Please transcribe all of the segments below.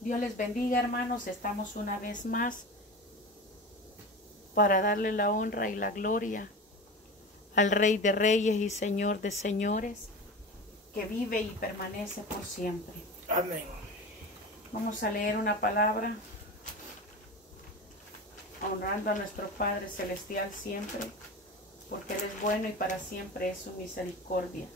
Dios les bendiga, hermanos. Estamos una vez más para darle la honra y la gloria al Rey de Reyes y Señor de Señores, que vive y permanece por siempre. Amén. Vamos a leer una palabra honrando a nuestro Padre Celestial siempre, porque Él es bueno y para siempre es su misericordia.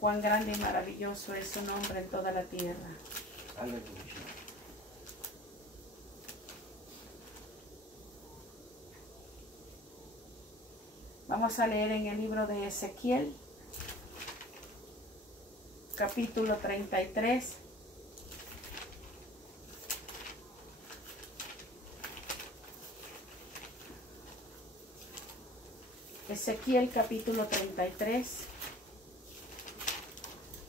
Cuán grande y maravilloso es su nombre en toda la tierra. Aleluya. Vamos a leer en el libro de Ezequiel, capítulo 33. Ezequiel, capítulo 33.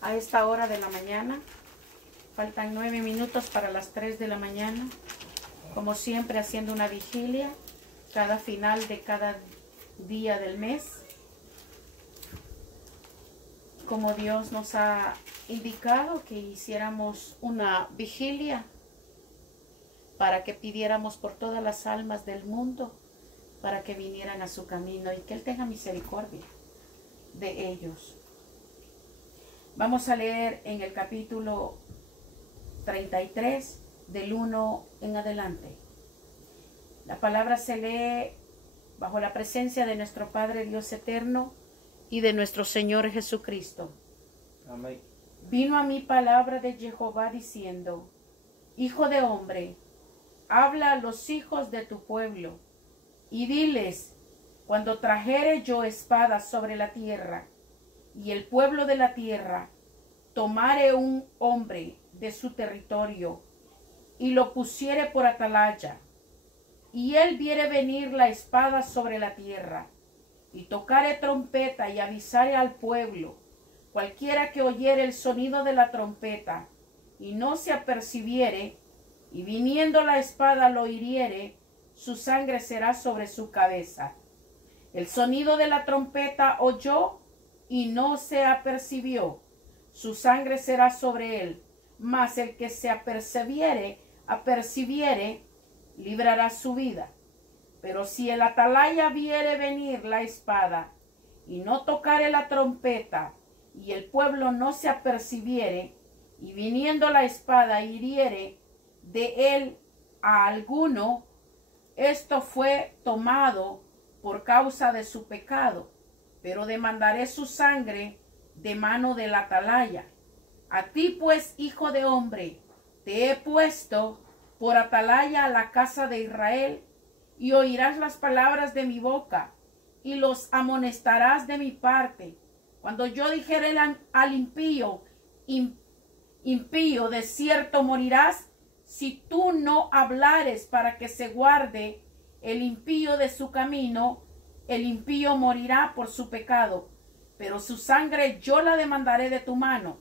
A esta hora de la mañana, faltan 9 minutos para las 3 de la mañana, como siempre haciendo una vigilia cada final de cada día del mes, como Dios nos ha indicado que hiciéramos una vigilia para que pidiéramos por todas las almas del mundo para que vinieran a su camino y que Él tenga misericordia de ellos. Vamos a leer en el capítulo 33 del 1 en adelante. La palabra se lee bajo la presencia de nuestro Padre Dios eterno y de nuestro Señor Jesucristo. Amén. Vino a mí palabra de Jehová diciendo: Hijo de hombre, habla a los hijos de tu pueblo y diles: cuando trajere yo espada sobre la tierra, y el pueblo de la tierra tomare un hombre de su territorio y lo pusiere por atalaya, y él viere venir la espada sobre la tierra, y tocare trompeta y avisare al pueblo, cualquiera que oyere el sonido de la trompeta y no se apercibiere, y viniendo la espada lo hiriere, su sangre será sobre su cabeza. El sonido de la trompeta oyó y no se apercibió, su sangre será sobre él, mas el que se apercibiere, librará su vida. Pero si el atalaya viere venir la espada, y no tocare la trompeta, y el pueblo no se apercibiere, y viniendo la espada hiriere de él a alguno, esto fue tomado por causa de su pecado, pero demandaré su sangre de mano del atalaya. A ti pues, hijo de hombre, te he puesto por atalaya a la casa de Israel, y oirás las palabras de mi boca, y los amonestarás de mi parte. Cuando yo dijere al impío, impío, de cierto morirás, si tú no hablares para que se guarde el impío de su camino, el impío morirá por su pecado, pero su sangre yo la demandaré de tu mano.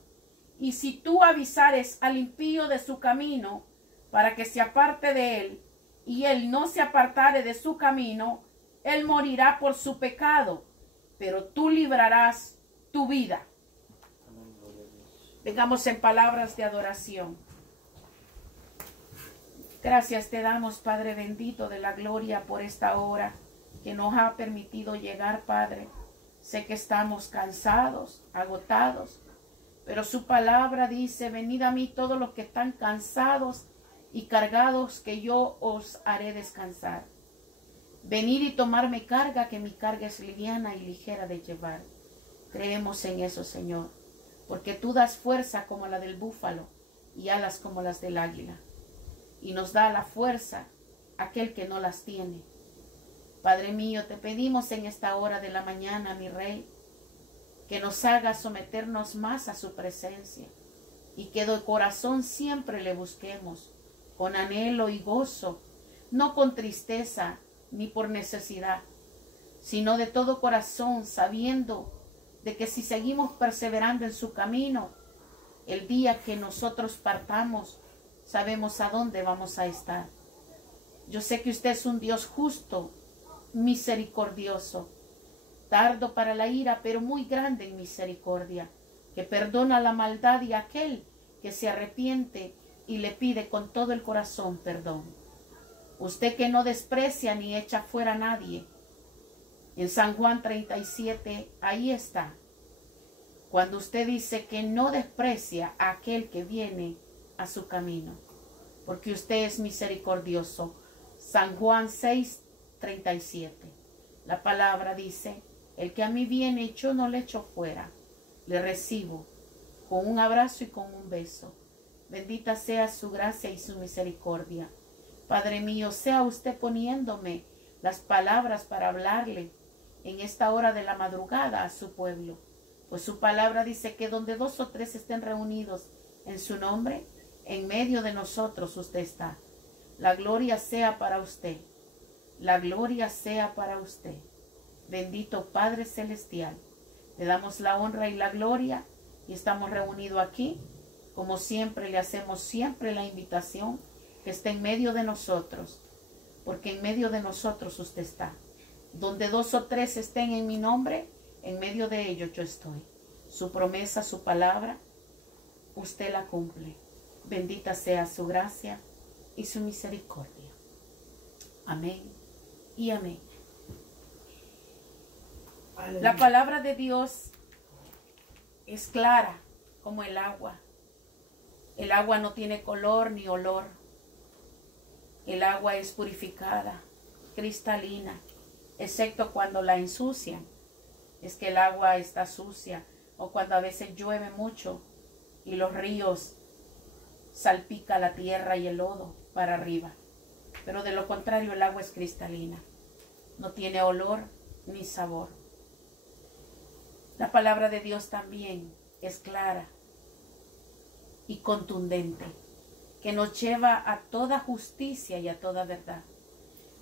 Y si tú avisares al impío de su camino, para que se aparte de él, y él no se apartare de su camino, él morirá por su pecado, pero tú librarás tu vida. Vengamos en palabras de adoración. Gracias te damos, Padre bendito de la gloria, por esta hora que nos ha permitido llegar, Padre. Sé que estamos cansados, agotados, pero su palabra dice: venid a mí todos los que están cansados y cargados, que yo os haré descansar. Venid y tomarme carga, que mi carga es liviana y ligera de llevar. Creemos en eso, Señor, porque tú das fuerza como la del búfalo y alas como las del águila, y nos da la fuerza aquel que no las tiene. Padre mío, te pedimos en esta hora de la mañana, mi Rey, que nos haga someternos más a su presencia, y que de corazón siempre le busquemos, con anhelo y gozo, no con tristeza ni por necesidad, sino de todo corazón, sabiendo de que si seguimos perseverando en su camino, el día que nosotros partamos, sabemos a dónde vamos a estar. Yo sé que usted es un Dios justo, misericordioso, tardo para la ira, pero muy grande en misericordia, que perdona la maldad y aquel que se arrepiente y le pide con todo el corazón perdón. Usted que no desprecia ni echa fuera a nadie. En San Juan 37, ahí está. Cuando usted dice que no desprecia a aquel que viene a su camino, porque usted es misericordioso. San Juan 6, 37. La palabra dice, el que a mí viene yo no le echo fuera, le recibo con un abrazo y con un beso. Bendita sea su gracia y su misericordia. Padre mío, sea usted poniéndome las palabras para hablarle en esta hora de la madrugada a su pueblo. Pues su palabra dice que donde 2 o 3 estén reunidos en su nombre, en medio de nosotros usted está. La gloria sea para usted. La gloria sea para usted. Bendito Padre Celestial. Le damos la honra y la gloria y estamos reunidos aquí. Como siempre, le hacemos siempre la invitación que esté en medio de nosotros. Porque en medio de nosotros usted está. Donde 2 o 3 estén en mi nombre, en medio de ellos yo estoy. Su promesa, su palabra, usted la cumple. Bendita sea su gracia y su misericordia. Amén y amén. La palabra de Dios es clara como el agua. El agua no tiene color ni olor. El agua es purificada, cristalina, excepto cuando la ensucian. Es que el agua está sucia, o cuando a veces llueve mucho y los ríos salpica la tierra y el lodo para arriba. Pero de lo contrario, el agua es cristalina. No tiene olor ni sabor. La palabra de Dios también es clara y contundente, que nos lleva a toda justicia y a toda verdad.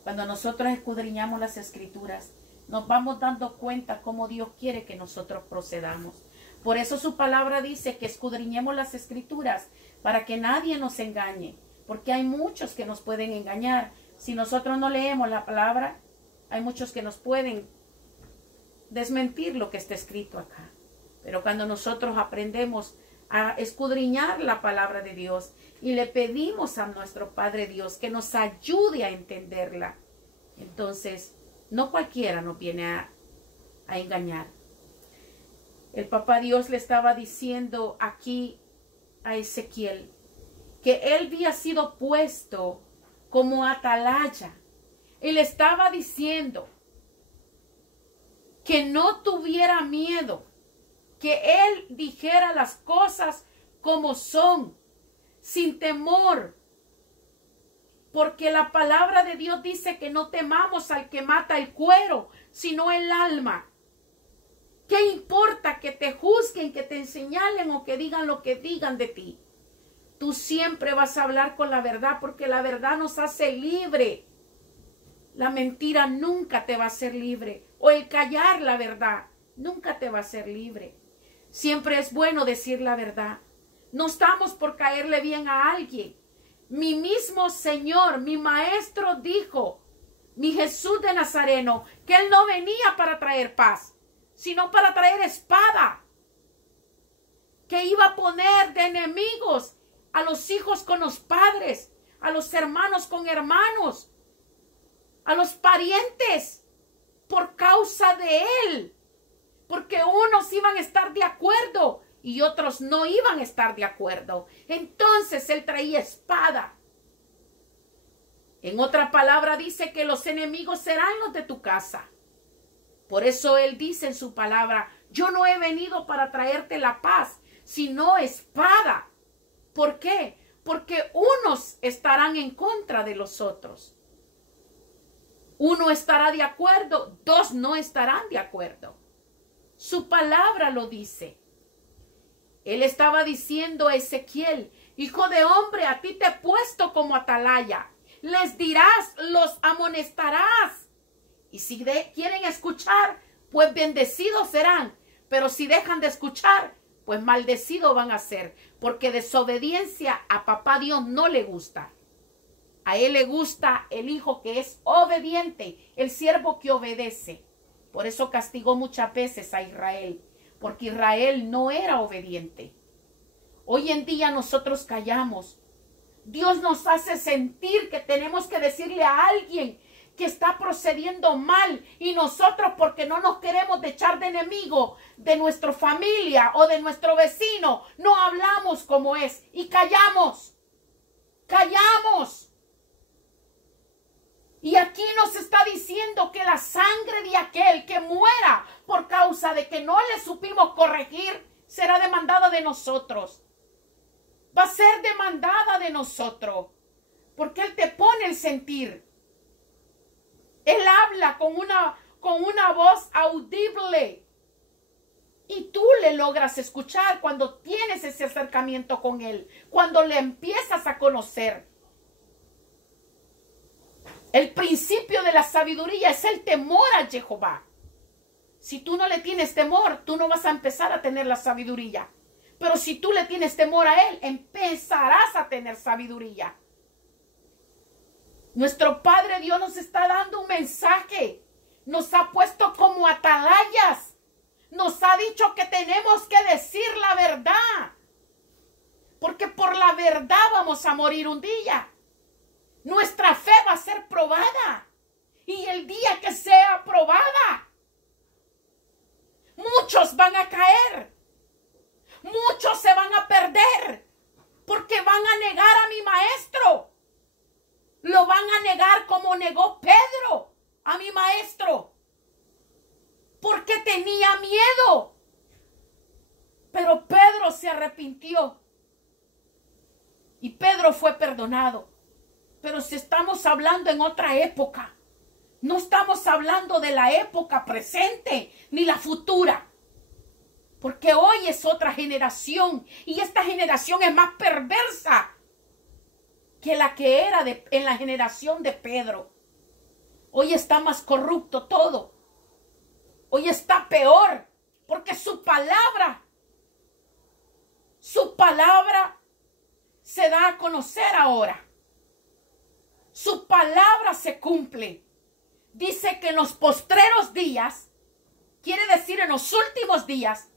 Cuando nosotros escudriñamos las Escrituras, nos vamos dando cuenta cómo Dios quiere que nosotros procedamos. Por eso su palabra dice que escudriñemos las Escrituras para que nadie nos engañe, porque hay muchos que nos pueden engañar. Si nosotros no leemos la palabra, hay muchos que nos pueden desmentir lo que está escrito acá. Pero cuando nosotros aprendemos a escudriñar la palabra de Dios y le pedimos a nuestro Padre Dios que nos ayude a entenderla, entonces no cualquiera nos viene a engañar. El papá Dios le estaba diciendo aquí a Ezequiel que él había sido puesto como atalaya. Y le estaba diciendo que no tuviera miedo, que él dijera las cosas como son, sin temor. Porque la palabra de Dios dice que no temamos al que mata el cuero, sino el alma. ¿Qué importa que te juzguen, que te señalen o que digan lo que digan de ti? Tú siempre vas a hablar con la verdad porque la verdad nos hace libre. La mentira nunca te va a hacer libre. O el callar la verdad nunca te va a hacer libre. Siempre es bueno decir la verdad. No estamos por caerle bien a alguien. Mi mismo Señor, mi Maestro dijo, mi Jesús de Nazareno, que Él no venía para traer paz, sino para traer espada. Que iba a poner de enemigos a los hijos con los padres, a los hermanos con hermanos, a los parientes, por causa de Él. Porque unos iban a estar de acuerdo y otros no iban a estar de acuerdo. Entonces Él traía espada. En otra palabra dice que los enemigos serán los de tu casa. Por eso Él dice en su palabra, yo no he venido para traerte la paz, sino espada. ¿Por qué? Porque unos estarán en contra de los otros. Uno estará de acuerdo, 2 no estarán de acuerdo. Su palabra lo dice. Él estaba diciendo a Ezequiel, hijo de hombre, a ti te he puesto como atalaya. Les dirás, los amonestarás. Y si quieren escuchar, pues bendecidos serán. Pero si dejan de escuchar, pues maldecidos van a ser. Porque desobediencia a papá Dios no le gusta. A Él le gusta el hijo que es obediente, el siervo que obedece. Por eso castigó muchas veces a Israel, porque Israel no era obediente. Hoy en día nosotros callamos. Dios nos hace sentir que tenemos que decirle a alguien que está procediendo mal, y nosotros, porque no nos queremos echar de enemigo de nuestra familia o de nuestro vecino, no hablamos como es y callamos. Callamos. Y aquí nos está diciendo que la sangre de aquel que muera por causa de que no le supimos corregir será demandada de nosotros. Va a ser demandada de nosotros, porque Él te pone el sentir. Él habla con una voz audible, y tú le logras escuchar cuando tienes ese acercamiento con Él, cuando le empiezas a conocer. El principio de la sabiduría es el temor a Jehová. Si tú no le tienes temor, tú no vas a empezar a tener la sabiduría. Pero si tú le tienes temor a Él, empezarás a tener sabiduría. Nuestro Padre Dios nos está dando un mensaje. Nos ha puesto como atalayas. Nos ha dicho que tenemos que decir la verdad. Porque por la verdad vamos a morir un día. Nuestra fe va a ser probada. Y el día que sea probada, muchos van a caer. Muchos se van a perder. Porque van a negar a mi maestro. Lo van a negar como negó Pedro a mi maestro. Porque tenía miedo. Pero Pedro se arrepintió. Y Pedro fue perdonado. Pero si estamos hablando en otra época, no estamos hablando de la época presente ni la futura. Porque hoy es otra generación. Y esta generación es más perversa que la que era en la generación de Pedro. Hoy está más corrupto todo. Hoy está peor, porque su palabra se da a conocer ahora. Su palabra se cumple. Dice que en los postreros días, quiere decir en los últimos días,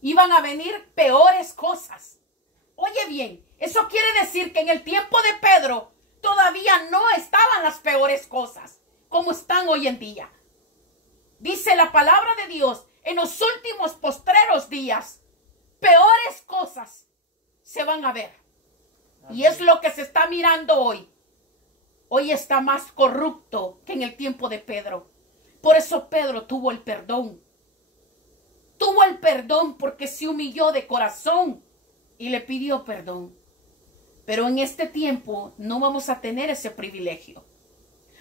iban a venir peores cosas. Oye bien, eso quiere decir que en el tiempo de Pedro todavía no estaban las peores cosas como están hoy en día. Dice la palabra de Dios, en los últimos postreros días, peores cosas se van a ver. Y es lo que se está mirando hoy. Hoy está más corrupto que en el tiempo de Pedro. Por eso Pedro tuvo el perdón. Tuvo el perdón porque se humilló de corazón y le pidió perdón. Pero en este tiempo no vamos a tener ese privilegio.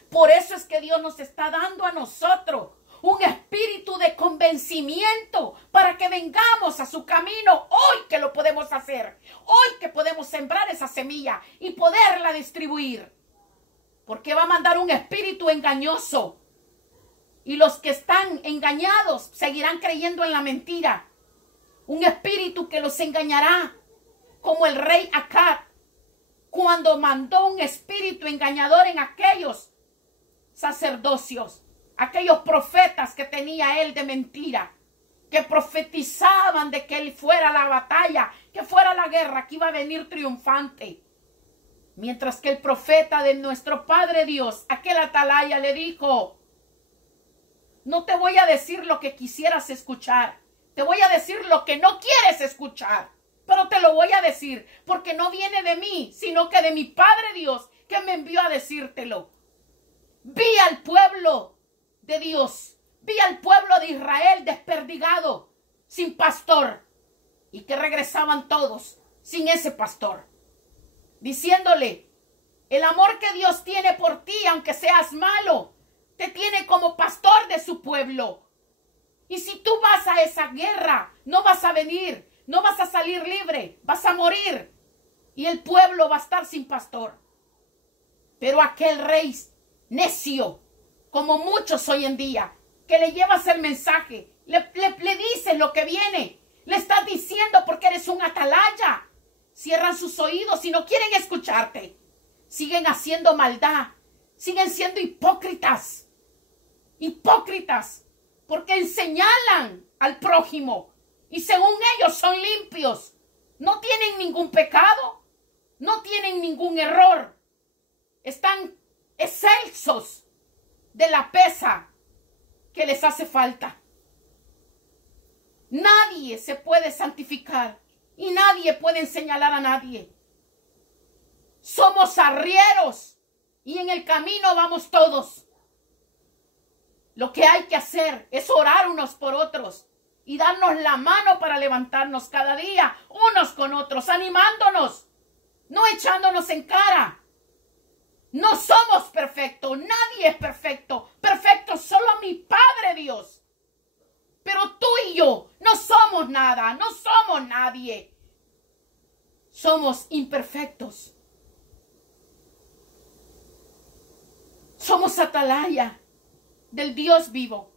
Por eso es que Dios nos está dando a nosotros un espíritu de convencimiento para que vengamos a su camino hoy, que lo podemos hacer. Hoy que podemos sembrar esa semilla y poderla distribuir. Porque va a mandar un espíritu engañoso. Y los que están engañados seguirán creyendo en la mentira. Un espíritu que los engañará, como el rey Acab, cuando mandó un espíritu engañador en aquellos sacerdocios, aquellos profetas que tenía él de mentira, que profetizaban de que él fuera a la batalla, que fuera a la guerra, que iba a venir triunfante. Mientras que el profeta de nuestro Padre Dios, aquel atalaya, le dijo: no te voy a decir lo que quisieras escuchar, te voy a decir lo que no quieres escuchar, pero te lo voy a decir porque no viene de mí, sino que de mi Padre Dios, que me envió a decírtelo. Vi al pueblo de Dios, vi al pueblo de Israel desperdigado, sin pastor, y que regresaban todos sin ese pastor, diciéndole: el amor que Dios tiene por ti, aunque seas malo, te tiene como pastor de su pueblo. Y si tú vas a esa guerra, no vas a venir, no vas a salir libre, vas a morir. Y el pueblo va a estar sin pastor. Pero aquel rey necio, como muchos hoy en día, que le llevas el mensaje, le dices lo que viene, le estás diciendo porque eres un atalaya. Cierran sus oídos y no quieren escucharte. Siguen haciendo maldad. Siguen siendo hipócritas. Hipócritas. porque señalan al prójimo y según ellos son limpios. No tienen ningún pecado, no tienen ningún error. Están excelsos de la pesa que les hace falta. Nadie se puede santificar y nadie puede señalar a nadie. Somos arrieros y en el camino vamos todos. Lo que hay que hacer es orar unos por otros y darnos la mano para levantarnos cada día unos con otros, animándonos, no echándonos en cara. No somos perfectos, nadie es perfecto. Perfecto solo mi Padre Dios. Pero tú y yo no somos nada, no somos nadie. Somos imperfectos. Somos atalaya del Dios vivo.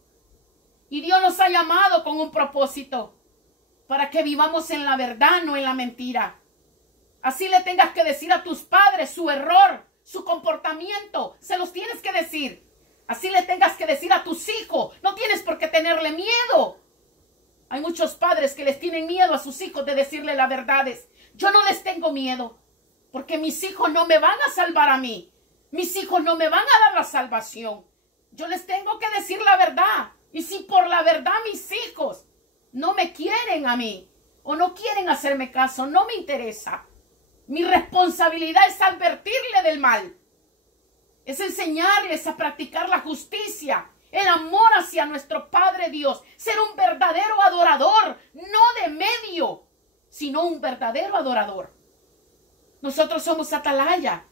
Y Dios nos ha llamado con un propósito para que vivamos en la verdad, no en la mentira. Así le tengas que decir a tus padres su error, su comportamiento, se los tienes que decir. Así le tengas que decir a tus hijos, no tienes por qué tenerle miedo. Hay muchos padres que les tienen miedo a sus hijos de decirle las verdades. Yo no les tengo miedo, porque mis hijos no me van a salvar a mí. Mis hijos no me van a dar la salvación. Yo les tengo que decir la verdad. Y si por la verdad mis hijos no me quieren a mí o no quieren hacerme caso, no me interesa. Mi responsabilidad es advertirle del mal. Es enseñarles a practicar la justicia, el amor hacia nuestro Padre Dios. Ser un verdadero adorador, no de medio, sino un verdadero adorador. Nosotros somos atalaya.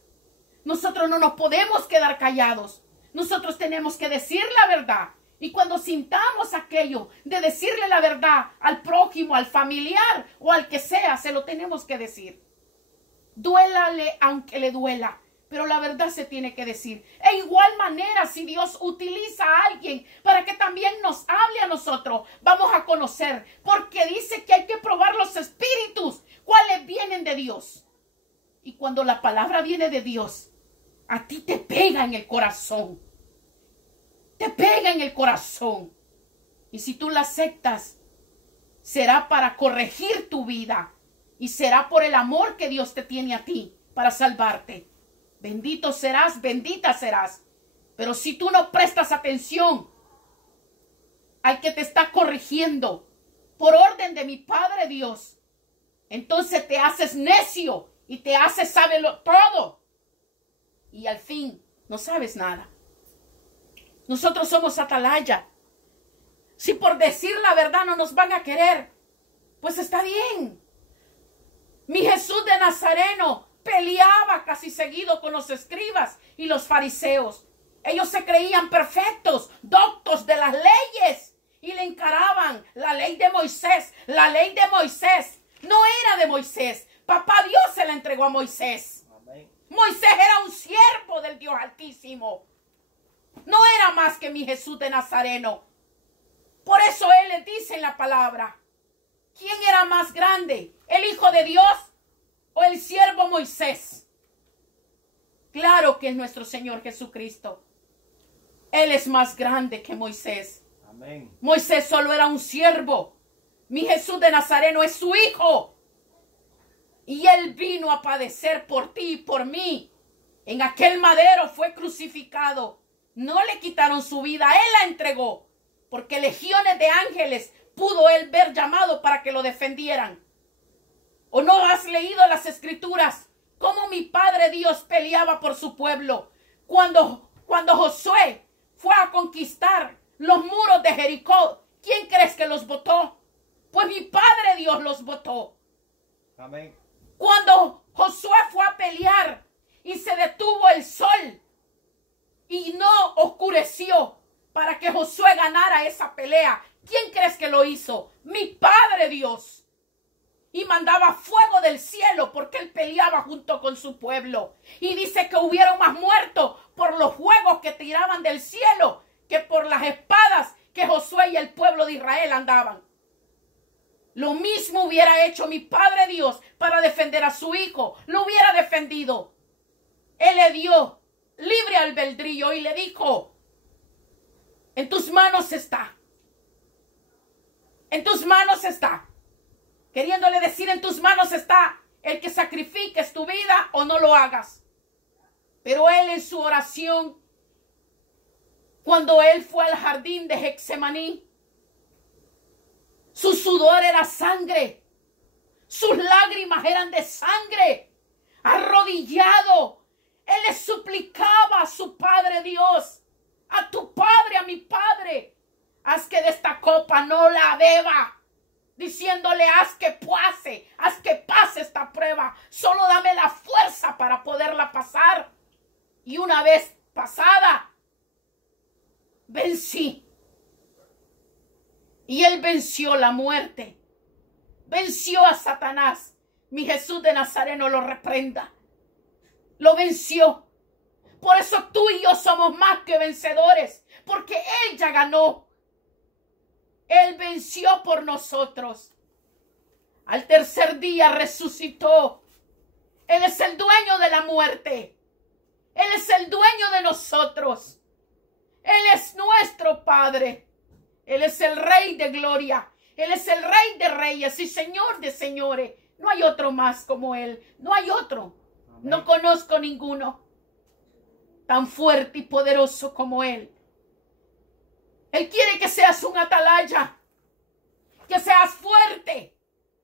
Nosotros no nos podemos quedar callados. Nosotros tenemos que decir la verdad. Y cuando sintamos aquello de decirle la verdad al prójimo, al familiar o al que sea, se lo tenemos que decir. Duélale aunque le duela, pero la verdad se tiene que decir. E igual manera, si Dios utiliza a alguien para que también nos hable a nosotros, vamos a conocer, porque dice que hay que probar los espíritus, cuáles vienen de Dios. Y cuando la palabra viene de Dios, a ti te pega en el corazón. Te pega en el corazón. Y si tú la aceptas, será para corregir tu vida. Y será por el amor que Dios te tiene a ti para salvarte. Bendito serás, bendita serás. Pero si tú no prestas atención al que te está corrigiendo por orden de mi Padre Dios, entonces te haces necio y te haces saberlo todo. Y al fin no sabes nada. Nosotros somos atalaya. Si por decir la verdad no nos van a querer, pues está bien. Mi Jesús de Nazareno peleaba casi seguido con los escribas y los fariseos. Ellos se creían perfectos, doctos de las leyes, y le encaraban la ley de Moisés. La ley de Moisés no era de Moisés. Papá Dios se la entregó a Moisés. Amén. Moisés era un siervo del Dios Altísimo. No era más que mi Jesús de Nazareno. Por eso Él le dice en la palabra, ¿quién era más grande? ¿El Hijo de Dios o el siervo Moisés? Claro que es nuestro Señor Jesucristo. Él es más grande que Moisés. Amén. Moisés solo era un siervo. Mi Jesús de Nazareno es su Hijo. Y Él vino a padecer por ti y por mí. En aquel madero fue crucificado. No le quitaron su vida, Él la entregó. Porque legiones de ángeles pudo Él ver llamado para que lo defendieran. ¿O no has leído las escrituras? Cómo mi Padre Dios peleaba por su pueblo. Cuando Josué fue a conquistar los muros de Jericó, ¿quién crees que los botó? Pues mi Padre Dios los botó. Amén. Cuando Josué fue a pelear y se detuvo el sol y no oscureció para que Josué ganara esa pelea, ¿quién crees que lo hizo? Mi Padre Dios. Y mandaba fuego del cielo porque él peleaba junto con su pueblo. Y dice que hubieron más muertos por los fuegos que tiraban del cielo que por las espadas que Josué y el pueblo de Israel andaban. Lo mismo hubiera hecho mi Padre Dios para defender a su hijo. Lo hubiera defendido. Él le dio libre albedrío y le dijo, en tus manos está. En tus manos está. Queriéndole decir, en tus manos está el que sacrifiques tu vida o no lo hagas. Pero él en su oración, cuando él fue al jardín de Getsemaní, su sudor era sangre. Sus lágrimas eran de sangre. Arrodillado, él le suplicaba a su Padre Dios, a tu Padre, a mi Padre, haz que de esta copa no la beba, diciéndole, haz que pase esta prueba, solo dame la fuerza para poderla pasar. Y una vez pasada, vencí. Y él venció la muerte, venció a Satanás. Mi Jesús de Nazareno lo reprenda. Lo venció. Por eso tú y yo somos más que vencedores, porque él ya ganó. Él venció por nosotros. Al tercer día resucitó. Él es el dueño de la muerte. Él es el dueño de nosotros. Él es nuestro Padre. Él es el Rey de gloria. Él es el Rey de reyes y Señor de señores. No hay otro más como Él. No hay otro. Amén. No conozco ninguno tan fuerte y poderoso como Él. Él quiere que seas un atalaya, que seas fuerte,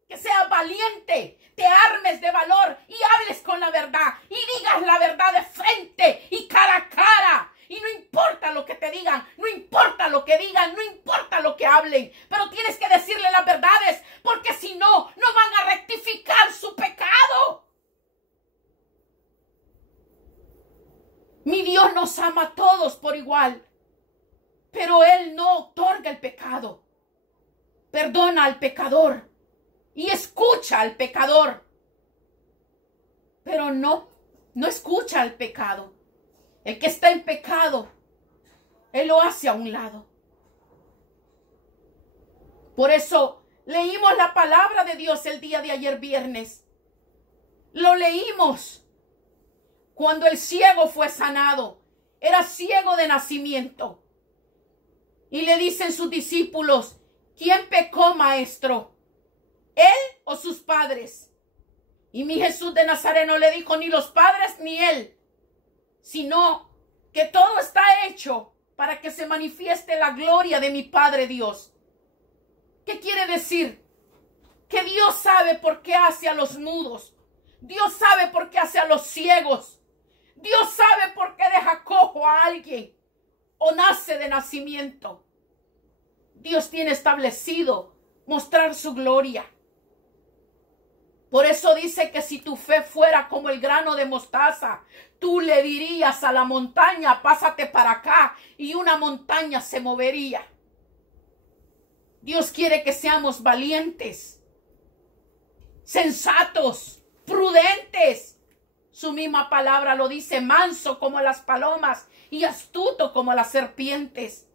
que seas valiente, te armes de valor y hables con la verdad y digas la verdad de frente y cara a cara. Y no importa lo que te digan, no importa lo que digan, no importa lo que hablen, pero tienes que decirle las verdades, porque si no, no van a rectificar su pecado. Mi Dios nos ama a todos por igual, pero Él no otorga el pecado. Perdona al pecador y escucha al pecador, pero no escucha al pecado. El que está en pecado, Él lo hace a un lado. Por eso leímos la palabra de Dios el día de ayer viernes. Lo leímos cuando el ciego fue sanado. Era ciego de nacimiento. Y le dicen sus discípulos, ¿quién pecó, maestro? ¿Él o sus padres? Y mi Jesús de Nazareno le dijo, ni los padres ni él, sino que todo está hecho para que se manifieste la gloria de mi Padre Dios. ¿Qué quiere decir? Que Dios sabe por qué hace a los mudos. Dios sabe por qué hace a los ciegos. Dios sabe por qué deja cojo a alguien o nace de nacimiento. Dios tiene establecido mostrar su gloria. Por eso dice que si tu fe fuera como el grano de mostaza, tú le dirías a la montaña, pásate para acá, y una montaña se movería. Dios quiere que seamos valientes, sensatos, prudentes. Su misma palabra lo dice, manso como las palomas y astuto como las serpientes.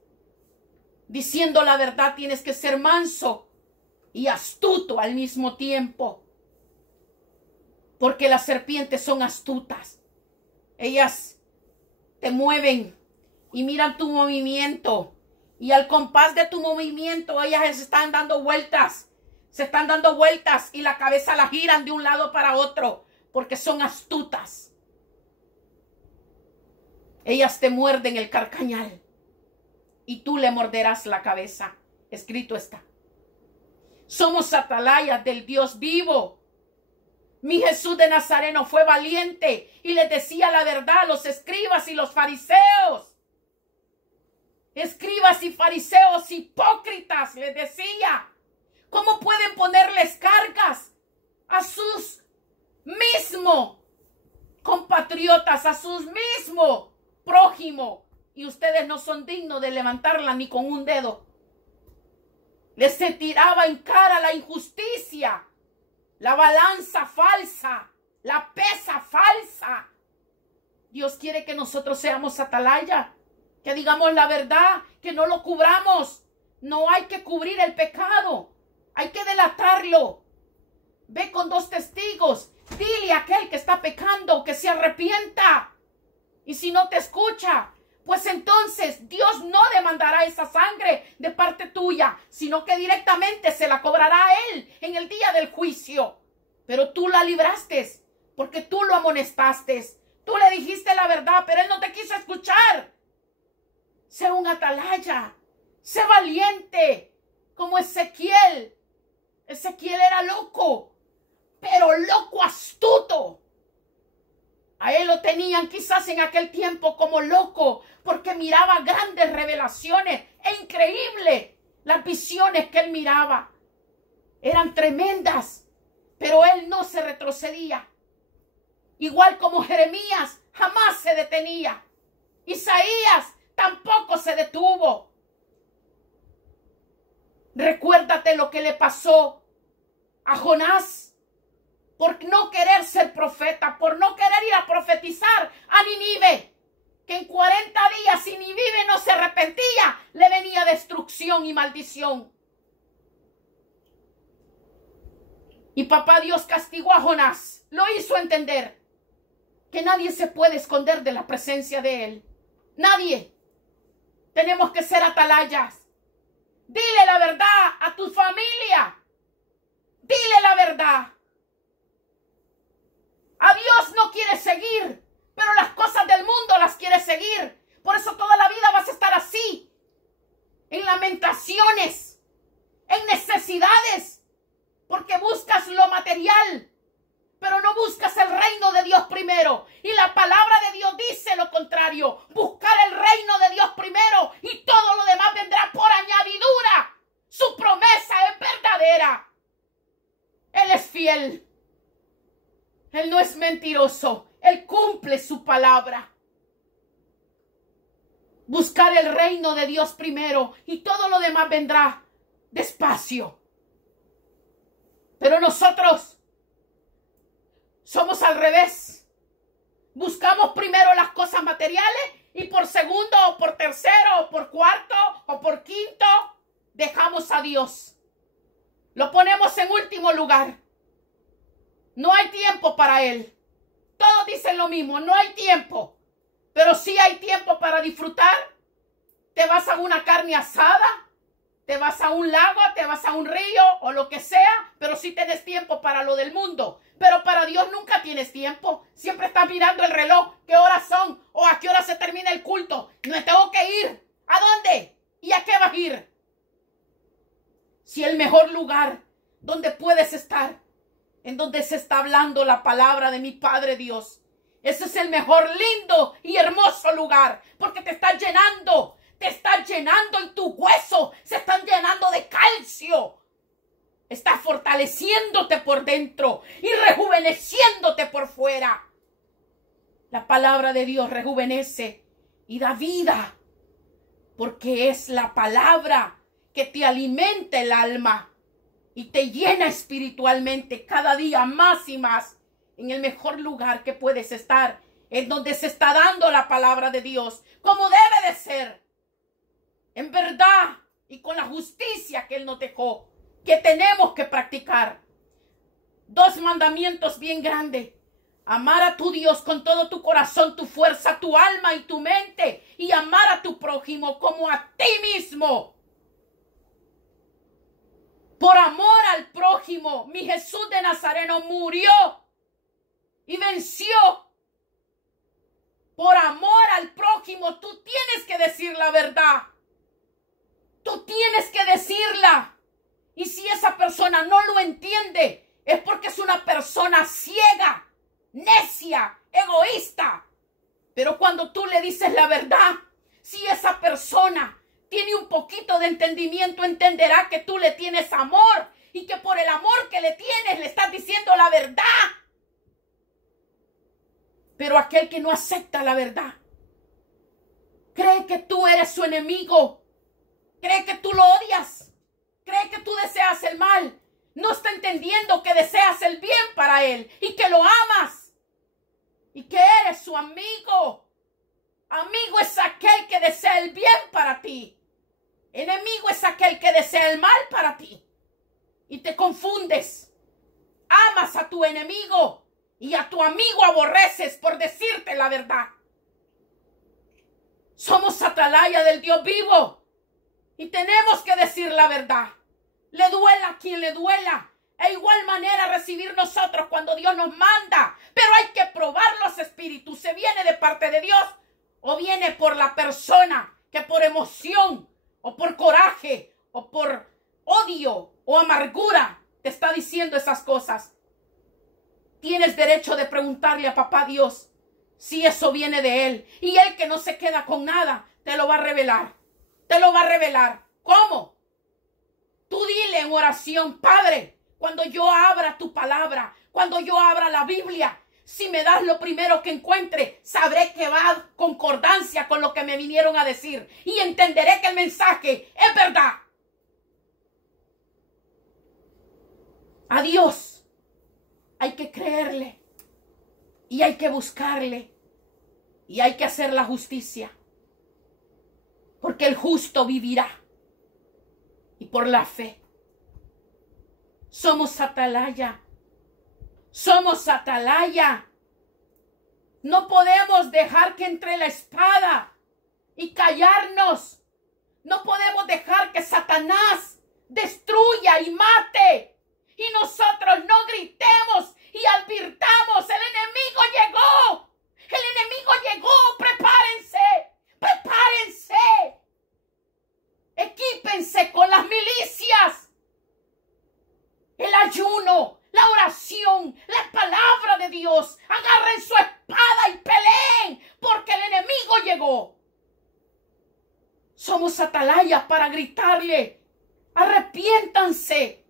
Diciendo la verdad tienes que ser manso y astuto al mismo tiempo. Porque las serpientes son astutas. Ellas te mueven y miran tu movimiento. Y al compás de tu movimiento, ellas se están dando vueltas. Se están dando vueltas y la cabeza la giran de un lado para otro. Porque son astutas. Ellas te muerden el carcañal. Y tú le morderás la cabeza. Escrito está. Somos atalayas del Dios vivo. Mi Jesús de Nazareno fue valiente y les decía la verdad a los escribas y los fariseos. Escribas y fariseos hipócritas, les decía. ¿Cómo pueden ponerles cargas a sus mismos compatriotas, a sus mismos prójimos? Y ustedes no son dignos de levantarla ni con un dedo. Les se tiraba en cara la injusticia. La balanza falsa, la pesa falsa. Dios quiere que nosotros seamos atalaya, que digamos la verdad, que no lo cubramos. No hay que cubrir el pecado, hay que delatarlo. Ve con 2 testigos, dile a aquel que está pecando que se arrepienta. Y si no te escucha, pues entonces Dios no demandará esa sangre de parte tuya, sino que directamente se la cobrará a Él en el día del juicio. Pero tú la libraste porque tú lo amonestaste. Tú le dijiste la verdad, pero Él no te quiso escuchar. Sé un atalaya, sé valiente, como Ezequiel. Ezequiel era loco, pero loco astuto. A él lo tenían quizás en aquel tiempo como loco, porque miraba grandes revelaciones e increíbles. Las visiones que él miraba eran tremendas, pero él no se retrocedía. Igual como Jeremías jamás se detenía. Isaías tampoco se detuvo. Recuérdate lo que le pasó a Jonás por no querer ser profeta, por no querer ir a profetizar a Nínive, que en 40 días si Nínive no se arrepentía, le venía destrucción y maldición. Y papá Dios castigó a Jonás, lo hizo entender que nadie se puede esconder de la presencia de Él. Nadie. Tenemos que ser atalayas. Dile la verdad a tu familia. Dile la verdad. A Dios no quiere seguir, pero las cosas del mundo las quiere seguir. Por eso toda la vida vas a estar así, en lamentaciones, en necesidades, porque buscas lo material, pero no buscas el reino de Dios primero. Y la palabra de Dios dice lo contrario: buscar el reino de Dios primero y todo lo demás vendrá por añadidura. Su promesa es verdadera. Él es fiel. Él no es mentiroso. Él cumple su palabra. Buscar el reino de Dios primero y todo lo demás vendrá despacio. Pero nosotros somos al revés. Buscamos primero las cosas materiales y por segundo o por tercero o por cuarto o por quinto dejamos a Dios. Lo ponemos en último lugar. No hay tiempo para Él. Todos dicen lo mismo, no hay tiempo. Pero sí hay tiempo para disfrutar. Te vas a una carne asada, te vas a un lago, te vas a un río o lo que sea, pero sí tienes tiempo para lo del mundo. Pero para Dios nunca tienes tiempo. Siempre estás mirando el reloj, qué horas son o a qué hora se termina el culto. Me tengo que ir. ¿A dónde? ¿Y a qué vas a ir? Si el mejor lugar donde puedes estar, en donde se está hablando la palabra de mi Padre Dios, ese es el mejor, lindo y hermoso lugar, porque te está llenando y tus huesos se están llenando de calcio. Está fortaleciéndote por dentro y rejuveneciéndote por fuera. La palabra de Dios rejuvenece y da vida, porque es la palabra que te alimenta el alma y te llena espiritualmente cada día más y más en el mejor lugar que puedes estar, en donde se está dando la palabra de Dios como debe de ser, en verdad y con la justicia que Él nos dejó, que tenemos que practicar. 2 mandamientos bien grandes: amar a tu Dios con todo tu corazón, tu fuerza, tu alma y tu mente, y amar a tu prójimo como a ti mismo. Por amor al prójimo, mi Jesús de Nazareno murió y venció. Por amor al prójimo, tú tienes que decir la verdad. Tú tienes que decirla. Y si esa persona no lo entiende, es porque es una persona ciega, necia, egoísta. Pero cuando tú le dices la verdad, si esa persona tiene un poquito de entendimiento, entenderá que tú le tienes amor y que por el amor que le tienes le estás diciendo la verdad. Pero aquel que no acepta la verdad, cree que tú eres su enemigo, cree que tú lo odias, cree que tú deseas el mal, no está entendiendo que deseas el bien para él y que lo amas y que eres su amigo. Amigo es aquel que desea el bien para ti. Enemigo es aquel que desea el mal para ti. Y te confundes. Amas a tu enemigo y a tu amigo aborreces por decirte la verdad. Somos atalaya del Dios vivo. Y tenemos que decir la verdad. Le duela a quien le duela. E igual manera recibir nosotros cuando Dios nos manda. Pero hay que probar los espíritus. ¿Se viene de parte de Dios o viene por la persona que por emoción o por coraje o por odio o amargura te está diciendo esas cosas? Tienes derecho de preguntarle a papá Dios si eso viene de Él. Y Él, que no se queda con nada, te lo va a revelar. Te lo va a revelar. ¿Cómo? Tú dile en oración: Padre, cuando yo abra tu palabra, cuando yo abra la Biblia, si me das lo primero que encuentre, sabré que va a concordancia con lo que me vinieron a decir. Y entenderé que el mensaje es verdad. A Dios hay que creerle. Y hay que buscarle. Y hay que hacer la justicia. Porque el justo vivirá. Y por la fe. Somos atalaya. Somos atalaya. No podemos dejar que entre la espada y callarnos. No podemos dejar que Satanás destruya y mate. Y nosotros no gritemos y advirtamos: el enemigo llegó. El enemigo llegó. Prepárense. Prepárense. Equípense con las milicias. El ayuno, la oración, la palabra de Dios. Agarren su espada y peleen, porque el enemigo llegó. Somos atalayas para gritarle: arrepiéntanse.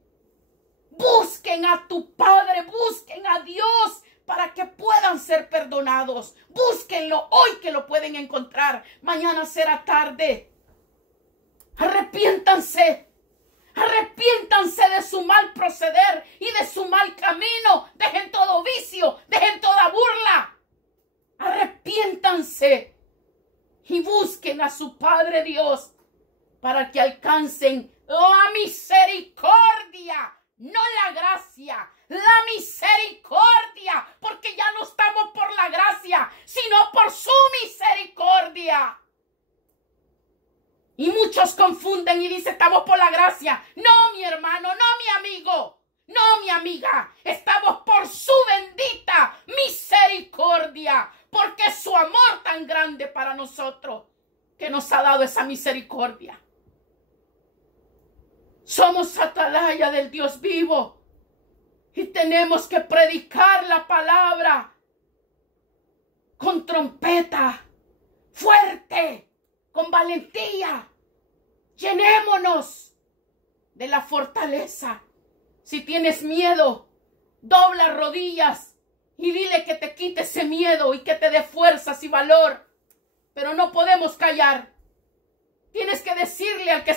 Busquen a tu Padre, busquen a Dios para que puedan ser perdonados. Búsquenlo hoy, que lo pueden encontrar. Mañana será tarde. Arrepiéntanse. Arrepiéntanse de su mal proceder y de su mal camino. Dejen todo vicio, dejen toda burla. Arrepiéntanse y busquen a su Padre Dios para que alcancen la misericordia, no la gracia, la misericordia, porque ya no estamos por la gracia, sino por su misericordia. Y muchos confunden y dicen: estamos por la gracia. No, mi hermano, no, mi amigo, no, mi amiga. Estamos por su bendita misericordia, porque es su amor tan grande para nosotros que nos ha dado esa misericordia. Somos atalaya del Dios vivo y tenemos que predicar la palabra con trompeta, fuerte, con valentía. Llenémonos de la fortaleza. Si tienes miedo, dobla rodillas y dile que te quite ese miedo y que te dé fuerzas y valor. Pero no podemos callar. Tienes que decirle al que